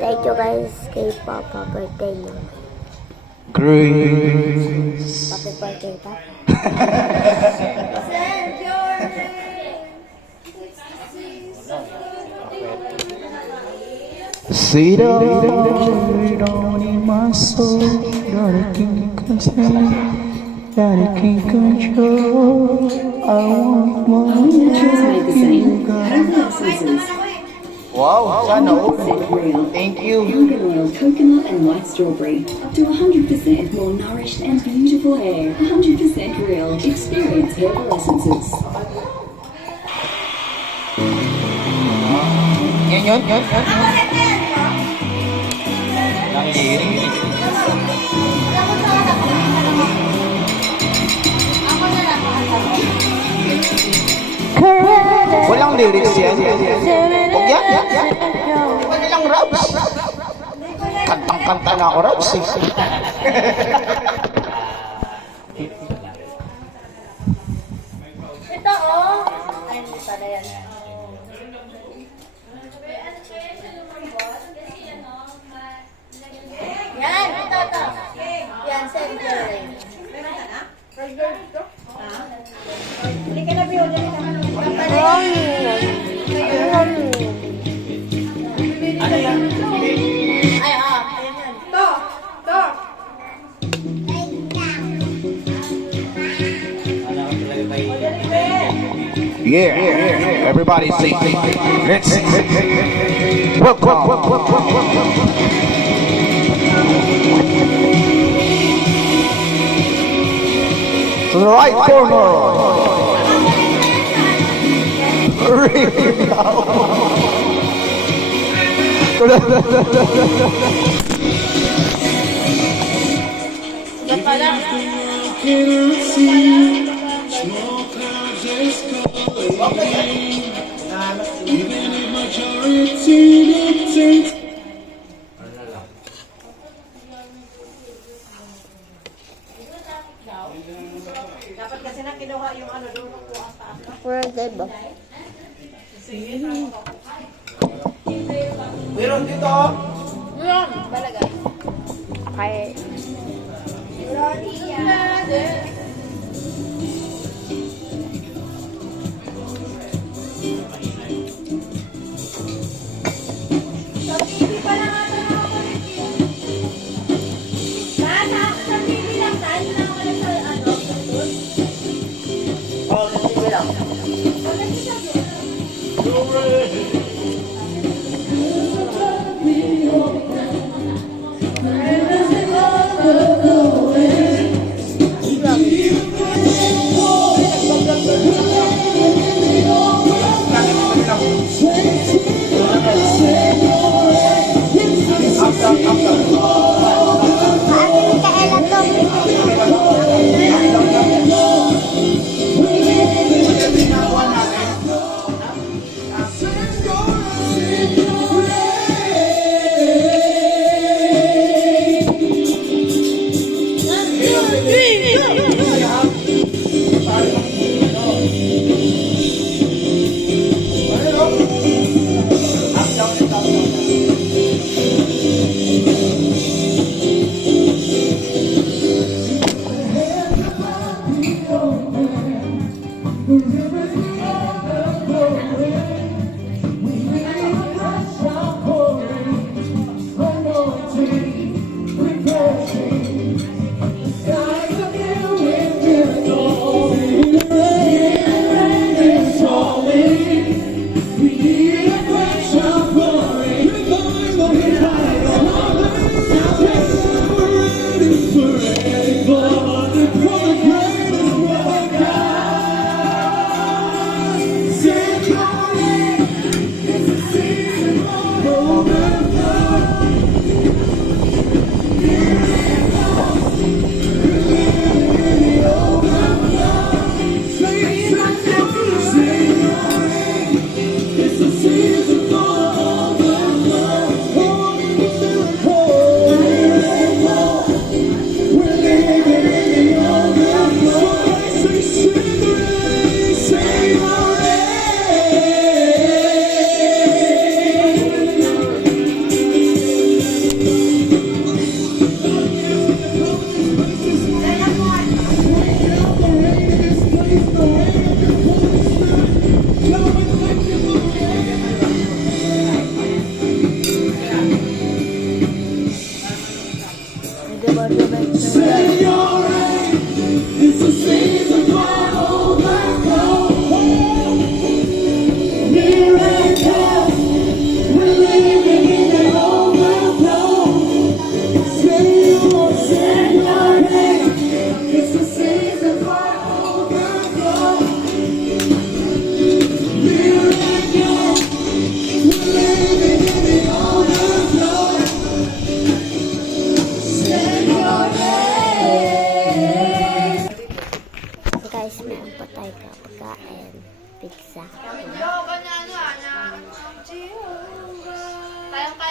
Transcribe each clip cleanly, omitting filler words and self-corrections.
Thank you guys kay Papa. Birthday niya. Grace. Happy birthday, Papa. See the down in my soul that I can't contain, that I can't control. I want more. Magazine. Essences. Wow, sana all. Thank you. Coconut oil, coconut and white strawberry. Up to 100% more nourished and beautiful hair. 100% real. Experience herbal essences. Yan. Nanginig. Walang lyrics yan. Huwag yan. Wala lang raps. Kantang-kanta na ako raps. Ito, oh. Ay, hindi pala yan. Yan, ito. Yan, center. Hindi ka na biyo. Ano yan? Ay, ah. Ayan yan. To. Yeah. Everybody sing. Let's sing. Welcome. To the right corner. Yan pala. Dapat kasi na kinuha yung ano doon ko ang taas. Birthday ba? Meron dito. Yan. Balagay. Okay.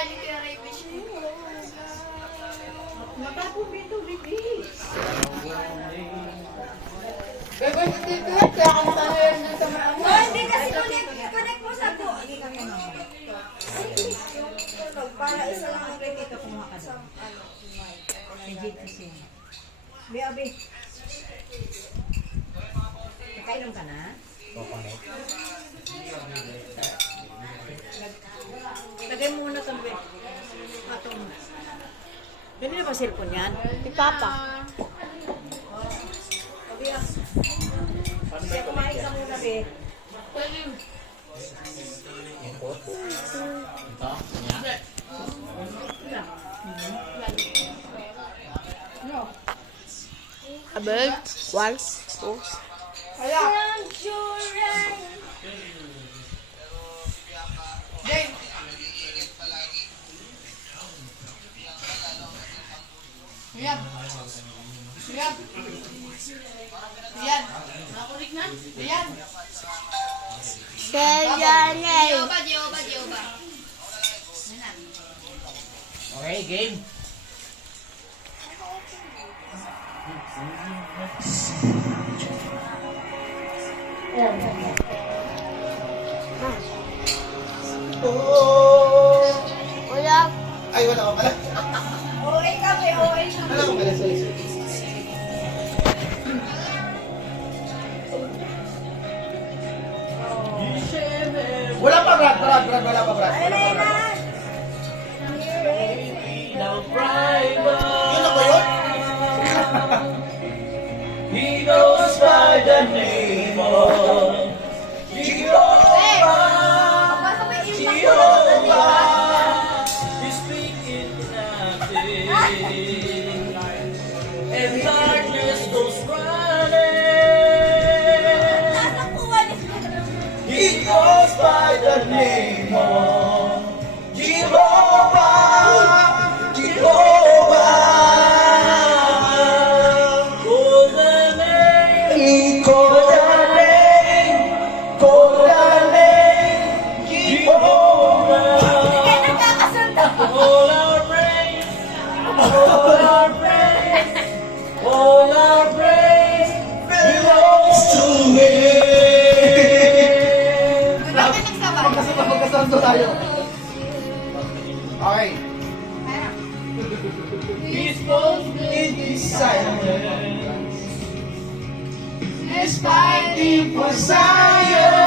ni Kuya Rayfish. Matapon dito, bibi. Bebe, dito yan. Kaya ka nakahayan dun sa marami. Hindi kasi connect mo sa to. Para isa lang ang connect Ito kumuha ka doon. Legit kasi. Be, abi. Nakainom ka na? Lagay mo muna ito, be. Ito mo. Ganun ba cellphone yan? Si Papa. Abi, ah. Sige, kumain ka muna, be. Abel. Once. Two. Seyanay. Okay, game. Wala. Ay, wala ka pala. OA kami, OA kami. Wala ka pala, sorry. Wala pa, Brad. Wala pa, Brad. Ayun na, ayun na. Yun na ba yun? He goes by the name of Jehovah. He's speaking nothing. And darkness goes running. He goes by the name of Jehovah. Jehovah. Call the name. Call the name. Call the name. Jehovah. All our praise. All our praise. All our praise belongs to Him. Magkasanto tayo. Okay. He spoke in His silence. He's fighting for Zion.